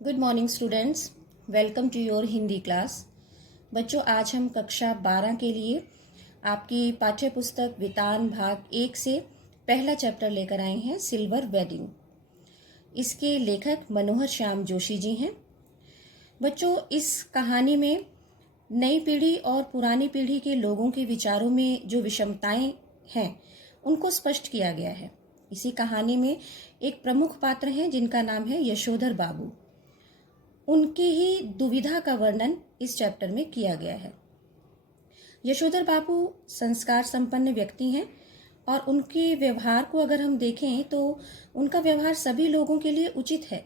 Good morning students, welcome to your Hindi class. बच्चों, आज हम कक्षा 12 के लिए आपकी पाठ्य पुस्तक वितान भाग 1 से पहला चैप्टर लेकर आए हैं, सिल्वर वेडिंग। इसके लेखक मनोहर श्याम जोशी जी हैं। बच्चों, इस कहानी में नई पीढ़ी और पुरानी पीढ़ी के लोगों के विचारों में जो विषमताएं हैं उनको स्पष्ट किया गया है। इसी कहानी में एक प्रमुख पात्र हैं जिनका नाम है यशोधर बाबू। उनकी ही दुविधा का वर्णन इस चैप्टर में किया गया है। यशोधर बाबू संस्कार संपन्न व्यक्ति हैं और उनके व्यवहार को अगर हम देखें तो उनका व्यवहार सभी लोगों के लिए उचित है,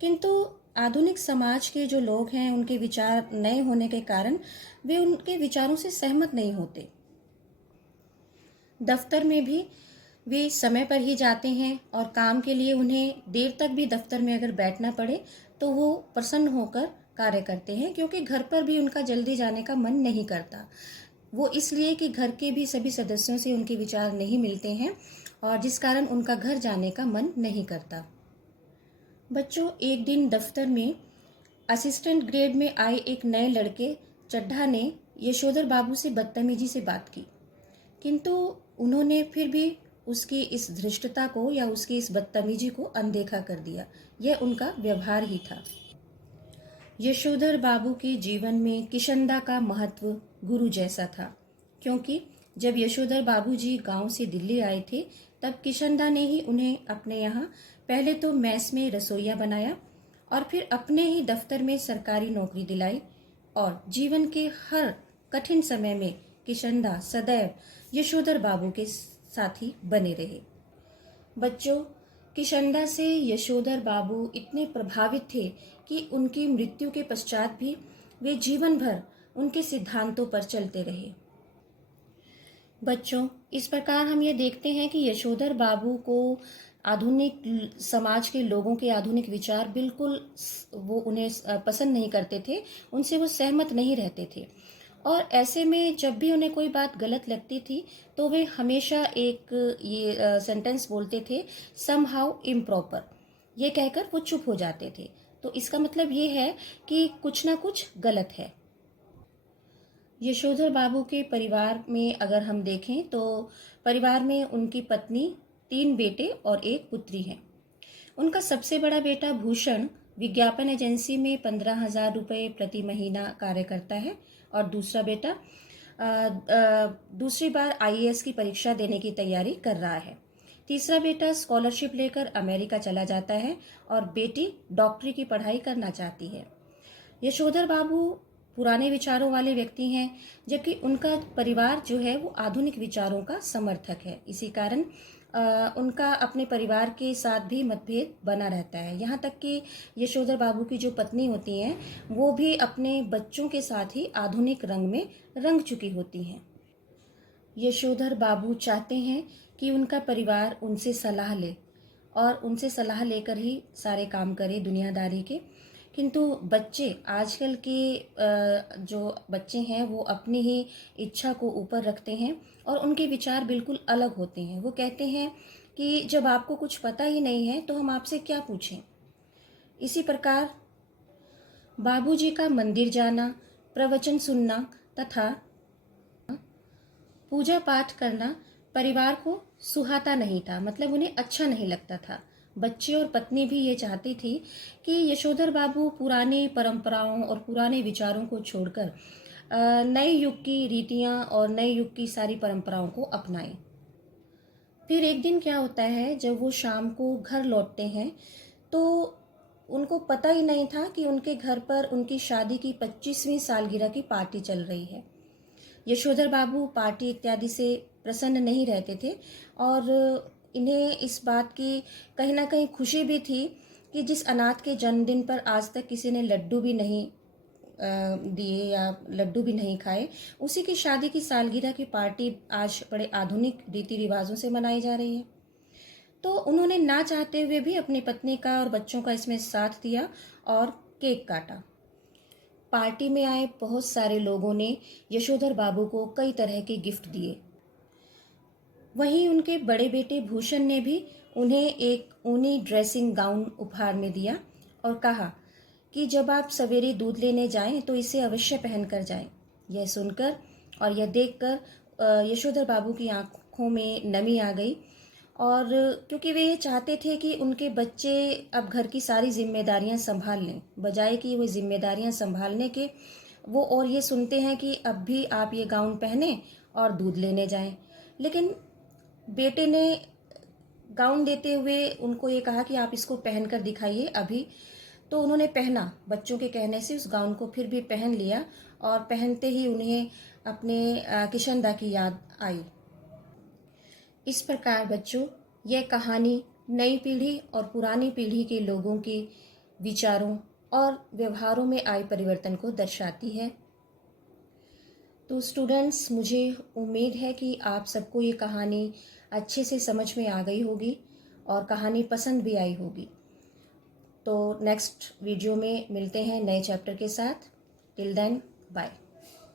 किंतु आधुनिक समाज के जो लोग हैं उनके विचार नए होने के कारण वे उनके विचारों से सहमत नहीं होते। दफ्तर में भी वे समय पर ही जाते हैं और काम के लिए उन्हें देर तक भी दफ्तर में अगर बैठना पड़े तो वो प्रसन्न होकर कार्य करते हैं, क्योंकि घर पर भी उनका जल्दी जाने का मन नहीं करता। वो इसलिए कि घर के भी सभी सदस्यों से उनके विचार नहीं मिलते हैं और जिस कारण उनका घर जाने का मन नहीं करता। बच्चों, एक दिन दफ्तर में असिस्टेंट ग्रेड में आए एक नए लड़के चड्ढा ने यशोधर बाबू से बदतमीजी से बात की, किंतु उन्होंने फिर भी उसकी इस धृष्टता को या उसकी इस बदतमीजी को अनदेखा कर दिया। यह उनका व्यवहार ही था। यशोधर बाबू के जीवन में किशनदा का महत्व गुरु जैसा था, क्योंकि जब यशोधर बाबू जी गांव से दिल्ली आए थे तब किशनदा ने ही उन्हें अपने यहाँ पहले तो मैस में रसोइया बनाया और फिर अपने ही दफ्तर में सरकारी नौकरी दिलाई, और जीवन के हर कठिन समय में किशनदा सदैव यशोधर बाबू के साथी बने रहे। बच्चों, किशनदा से यशोधर बाबू इतने प्रभावित थे कि उनकी मृत्यु के पश्चात भी वे जीवन भर उनके सिद्धांतों पर चलते रहे। बच्चों, इस प्रकार हम ये देखते हैं कि यशोधर बाबू को आधुनिक समाज के लोगों के आधुनिक विचार बिल्कुल वो उन्हें पसंद नहीं करते थे, उनसे वो सहमत नहीं रहते थे, और ऐसे में जब भी उन्हें कोई बात गलत लगती थी तो वे हमेशा एक ये सेंटेंस बोलते थे, समहाउ इम्प्रॉपर। ये कहकर वो चुप हो जाते थे। तो इसका मतलब ये है कि कुछ ना कुछ गलत है। यशोधर बाबू के परिवार में अगर हम देखें तो परिवार में उनकी पत्नी, 3 बेटे और 1 पुत्री है। उनका सबसे बड़ा बेटा भूषण विज्ञापन एजेंसी में 15,000 रुपये प्रति महीना कार्य करता है, और दूसरा बेटा दूसरी बार आईएएस की परीक्षा देने की तैयारी कर रहा है। तीसरा बेटा स्कॉलरशिप लेकर अमेरिका चला जाता है और बेटी डॉक्टरी की पढ़ाई करना चाहती है। यशोधर बाबू पुराने विचारों वाले व्यक्ति हैं, जबकि उनका परिवार जो है वो आधुनिक विचारों का समर्थक है। इसी कारण उनका अपने परिवार के साथ भी मतभेद बना रहता है। यहाँ तक कि यशोधर बाबू की जो पत्नी होती हैं वो भी अपने बच्चों के साथ ही आधुनिक रंग में रंग चुकी होती हैं। यशोधर बाबू चाहते हैं कि उनका परिवार उनसे सलाह ले और उनसे सलाह लेकर ही सारे काम करे दुनियादारी के, किंतु बच्चे आजकल के जो बच्चे हैं वो अपनी ही इच्छा को ऊपर रखते हैं और उनके विचार बिल्कुल अलग होते हैं। वो कहते हैं कि जब आपको कुछ पता ही नहीं है तो हम आपसे क्या पूछें। इसी प्रकार बाबूजी का मंदिर जाना, प्रवचन सुनना तथा पूजा पाठ करना परिवार को सुहाता नहीं था, मतलब उन्हें अच्छा नहीं लगता था। बच्चे और पत्नी भी ये चाहती थी कि यशोधर बाबू पुराने परंपराओं और पुराने विचारों को छोड़कर नए युग की रीतियां और नए युग की सारी परंपराओं को अपनाएं। फिर एक दिन क्या होता है, जब वो शाम को घर लौटते हैं तो उनको पता ही नहीं था कि उनके घर पर उनकी शादी की 25वीं सालगिरह की पार्टी चल रही है। यशोधर बाबू पार्टी इत्यादि से प्रसन्न नहीं रहते थे और इन्हें इस बात की कहीं ना कहीं खुशी भी थी कि जिस अनाथ के जन्मदिन पर आज तक किसी ने लड्डू भी नहीं दिए या लड्डू भी नहीं खाए, उसी की शादी की सालगिरह की पार्टी आज बड़े आधुनिक रीति रिवाजों से मनाई जा रही है। तो उन्होंने ना चाहते हुए भी अपनी पत्नी का और बच्चों का इसमें साथ दिया और केक काटा। पार्टी में आए बहुत सारे लोगों ने यशोधर बाबू को कई तरह के गिफ्ट दिए। वहीं उनके बड़े बेटे भूषण ने भी उन्हें एक ऊनी ड्रेसिंग गाउन उपहार में दिया और कहा, कि जब आप सवेरे दूध लेने जाएं तो इसे अवश्य पहन कर जाएं। यह सुनकर और यह देखकर यशोधर बाबू की आंखों में नमी आ गई, और क्योंकि वे ये चाहते थे कि उनके बच्चे अब घर की सारी जिम्मेदारियां संभाल लें, बजाय कि वो जिम्मेदारियां संभालने के वो और ये सुनते हैं कि अब भी आप ये गाउन पहने और दूध लेने जाएं। लेकिन बेटे ने गाउन देते हुए उनको ये कहा कि आप इसको पहन कर दिखाइए अभी। तो उन्होंने पहना, बच्चों के कहने से उस गाउन को फिर भी पहन लिया, और पहनते ही उन्हें अपने किशनदा की याद आई। इस प्रकार बच्चों, यह कहानी नई पीढ़ी और पुरानी पीढ़ी के लोगों के विचारों और व्यवहारों में आए परिवर्तन को दर्शाती है। तो स्टूडेंट्स, मुझे उम्मीद है कि आप सबको ये कहानी अच्छे से समझ में आ गई होगी और कहानी पसंद भी आई होगी। तो नेक्स्ट वीडियो में मिलते हैं नए चैप्टर के साथ। Till then, bye.